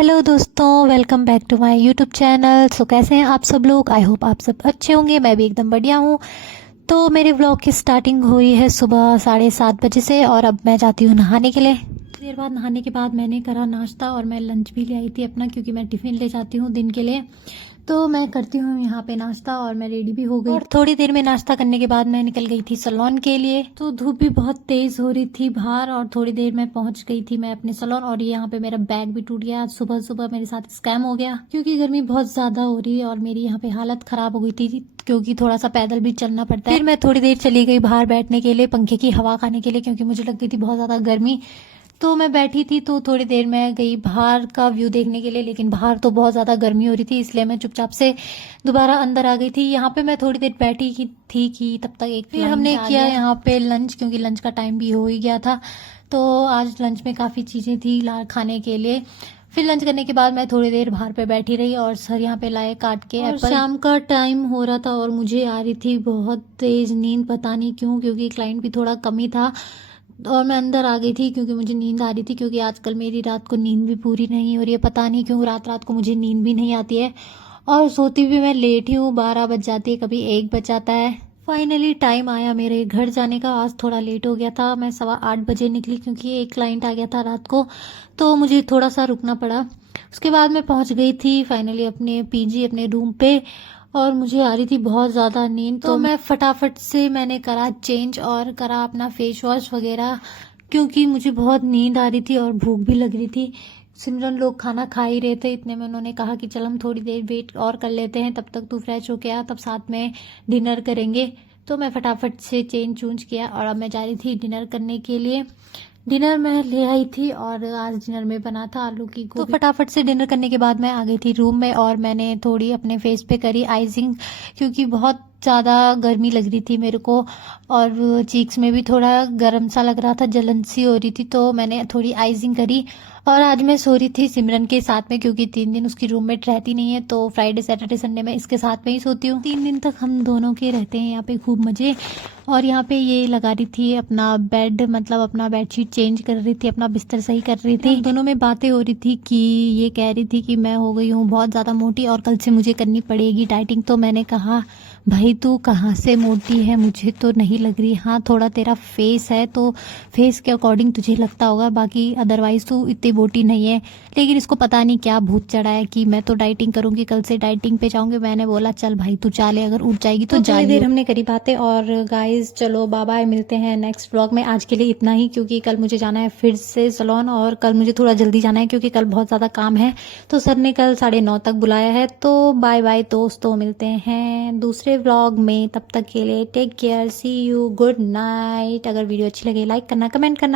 Hello दोस्तों, welcome back to my YouTube channel. So कैसे हैं आप सब लोग? आई होप आप सब अच्छे होंगे। मैं भी एकदम बढ़िया हूँ। तो मेरे व्लॉग की स्टार्टिंग हुई है सुबह 7:30 बजे से और अब मैं जाती हूँ नहाने के लिए। देर बाद नहाने के बाद मैंने करा नाश्ता और मैं लंच भी ले आई थी अपना, क्योंकि मैं टिफ़िन ले जाती हूँ दिन के लिए। तो मैं करती हूँ यहाँ पे नाश्ता और मैं रेडी भी हो गई और थोड़ी देर में नाश्ता करने के बाद मैं निकल गई थी सैलून के लिए। तो धूप भी बहुत तेज हो रही थी बाहर और थोड़ी देर में पहुंच गई थी मैं अपने सैलून। और यहाँ पे मेरा बैग भी टूट गया। आज सुबह सुबह मेरे साथ स्कैम हो गया, क्योंकि गर्मी बहुत ज्यादा हो रही है और मेरी यहाँ पे हालत खराब हो गई थी, क्योंकि थोड़ा सा पैदल भी चलना पड़ता है। फिर मैं थोड़ी देर चली गई बाहर बैठने के लिए, पंखे की हवा खाने के लिए, क्योंकि मुझे लग गई थी बहुत ज्यादा गर्मी। तो मैं बैठी थी तो थोड़ी देर में गई बाहर का व्यू देखने के लिए, लेकिन बाहर तो बहुत ज़्यादा गर्मी हो रही थी, इसलिए मैं चुपचाप से दोबारा अंदर आ गई थी। यहाँ पे मैं थोड़ी देर बैठी थी कि तब तक एक फिर हमने किया यहाँ पे लंच, क्योंकि लंच का टाइम भी हो ही गया था। तो आज लंच में काफ़ी चीज़ें थी खाने के लिए। फिर लंच करने के बाद मैं थोड़ी देर बाहर पे बैठी रही और सर यहाँ पे लाए काट के एप्पल। शाम का टाइम हो रहा था और मुझे आ रही थी बहुत तेज नींद, पता नहीं क्यों, क्योंकि क्लाइंट भी थोड़ा कम ही था और मैं अंदर आ गई थी क्योंकि मुझे नींद आ रही थी। क्योंकि आजकल मेरी रात को नींद भी पूरी नहीं हो रही है, पता नहीं क्यों रात रात को मुझे नींद भी नहीं आती है और सोती भी मैं लेट ही हूँ। 12 बज जाती है, कभी 1 बज जाता है। फाइनली टाइम आया मेरे घर जाने का। आज थोड़ा लेट हो गया था, मैं 8:15 बजे निकली क्योंकि एक क्लाइंट आ गया था रात को, तो मुझे थोड़ा सा रुकना पड़ा। उसके बाद मैं पहुंच गई थी फाइनली अपने पीजी, अपने रूम पे। और मुझे आ रही थी बहुत ज़्यादा नींद, तो मैं फटाफट से मैंने करा चेंज और करा अपना फेस वॉश वगैरह, क्योंकि मुझे बहुत नींद आ रही थी और भूख भी लग रही थी। सिमरन लोग खाना खा ही रहे थे, इतने में उन्होंने कहा कि चल हम थोड़ी देर वेट और कर लेते हैं, तब तक तू फ्रेश होके आ, तब साथ में डिनर करेंगे। तो मैं फटाफट से चेंज चूंज किया और अब मैं जा रही थी डिनर करने के लिए। डिनर मैं ले आई थी और आज डिनर में बना था आलू की गोभी। तो फटाफट से डिनर करने के बाद मैं आ गई थी रूम में और मैंने थोड़ी अपने फेस पे करी आइजिंग, क्योंकि बहुत ज़्यादा गर्मी लग रही थी मेरे को और चीक्स में भी थोड़ा गर्म सा लग रहा था, जलन सी हो रही थी। तो मैंने थोड़ी आइजिंग करी और आज मैं सो रही थी सिमरन के साथ में, क्योंकि 3 दिन उसकी रूममेट रहती नहीं है, तो फ्राइडे सैटरडे संडे में इसके साथ में ही सोती हूँ। 3 दिन तक हम दोनों के रहते हैं यहाँ पे, खूब मज़े। और यहाँ पे ये लगा रही थी अपना बेड, मतलब अपना बेडशीट चेंज कर रही थी, अपना बिस्तर सही कर रही थी। दोनों में बातें हो रही थी कि ये कह रही थी कि मैं हो गई हूँ बहुत ज़्यादा मोटी और कल से मुझे करनी पड़ेगी डाइटिंग। तो मैंने कहा भाई तू कहाँ से मोटी है, मुझे तो नहीं लग रही। हाँ थोड़ा तेरा फेस है तो फेस के अकॉर्डिंग तुझे लगता होगा, बाकी अदरवाइज तू इतनी मोटी नहीं है। लेकिन इसको पता नहीं क्या भूत चढ़ा है कि मैं तो डाइटिंग करूंगी, कल से डाइटिंग पे जाऊंगी। मैंने बोला चल भाई तू चाले, अगर उठ जाएगी तो जा। देर हमने करी बातें और गाइस चलो बाय बाय, मिलते हैं नेक्स्ट व्लॉग में। आज के लिए इतना ही, क्योंकि कल मुझे जाना है फिर से सैलून और कल मुझे थोड़ा जल्दी जाना है, क्योंकि कल बहुत ज़्यादा काम है। तो सर ने कल 9:30 तक बुलाया है। तो बाय बाय दोस्तों, मिलते हैं दूसरे व्लॉग में। तब तक के लिए take care, see you, good night. अगर वीडियो अच्छी लगे लाइक करना, कमेंट करना।